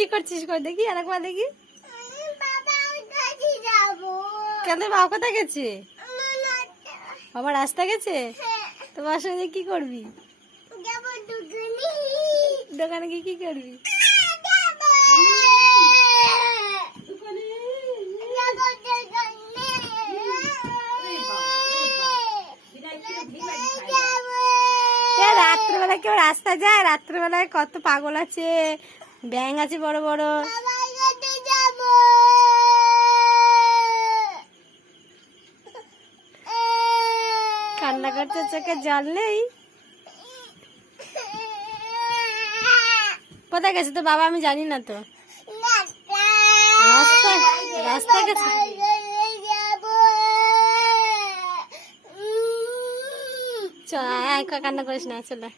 কি করছিস? কই দেখি, আরেকবার দেখি। কেন বাবা কোথায় গেছে? বাবা রাস্তা গেছে। তো বাবার সঙ্গে কি করবি? দোকানে গিয়ে কি করবি? রাত্রেবেলায় কেউ রাস্তা যায়? রাত্রেবেলায় কত পাগল আছে, ব্যাঙ আছে বড় বড়। কান্না করছে, চোখে জল নেই। কোথায় গেছে তো বাবা? আমি জানি না তো। রাস্তা গেছে। চল, কান্না করিস না, চলে।